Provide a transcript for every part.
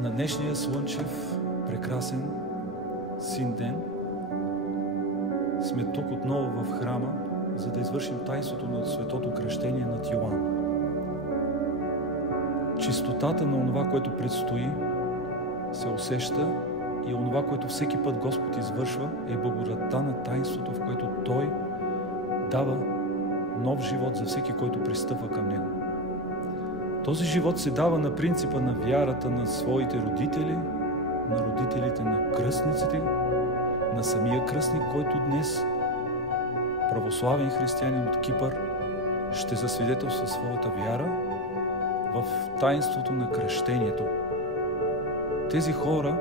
На днешния слънчев, прекрасен, син ден сме тук отново в храма, за да извършим таинството на светото кръщение над Йоан. Чистотата на онова, което предстои, се усеща и онова, което всеки път Господ извършва, е благодатта на таинството, в което Той дава нов живот за всеки, който пристъпва към Него. Този живот се дава на принципа на вярата на своите родители, на родителите на кръстниците, на самия кръстник, който днес, православен християнин от Кипър, ще засвидетелства своята вяра в таинството на кръщението. Тези хора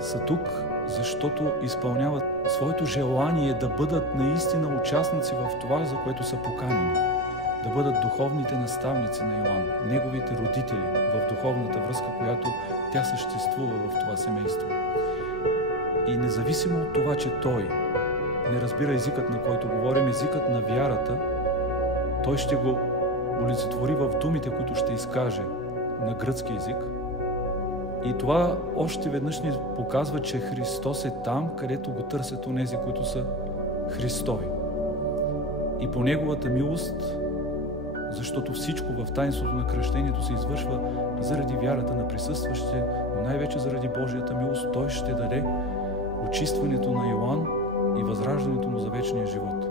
са тук, защото изпълняват своето желание да бъдат наистина участници в това, за което са поканени. Да бъдат духовните наставници на Йоан, неговите родители в духовната връзка, която тя съществува в това семейство. И независимо от това, че той не разбира езикът, на който говорим, езикът на вярата, той ще го олицетвори в думите, които ще изкаже на гръцки език. И това още веднъж ни показва, че Христос е там, където го търсят онези, които са Христови. И по Неговата милост, защото всичко в таинството на кръщението се извършва заради вярата на присъстващите, но най-вече заради Божията милост, Той ще даде очистването на Йоан и възраждането му за вечния живот.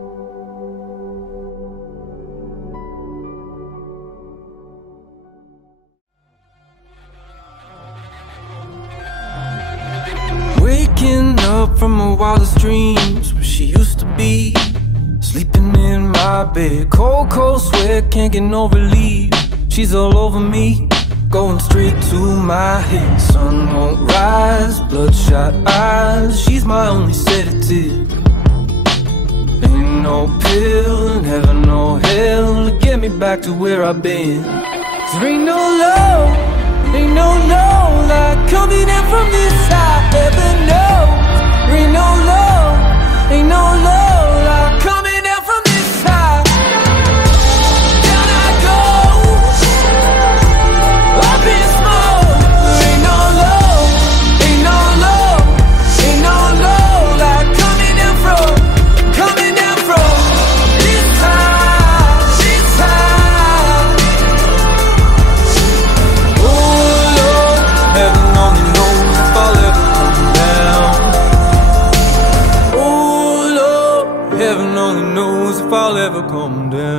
Waking up from her wildest dreams, where she used to be, sleeping in my bed, cold, cold sweat, can't get no relief. She's all over me, going straight to my head. Sun won't rise, bloodshot eyes, she's my only sedative. Ain't no pill in heaven or hell to get me back to where I've been. There ain't no love, ain't no like coming in from this side, never know. There ain't no love, ain't no like coming in from this side. Down I go, up in smoke. There ain't no love, ain't no like coming in from this side, this side. Oh Lord, heaven only knows if I'll ever come down. Oh Lord, heaven only knows if I'll ever come down.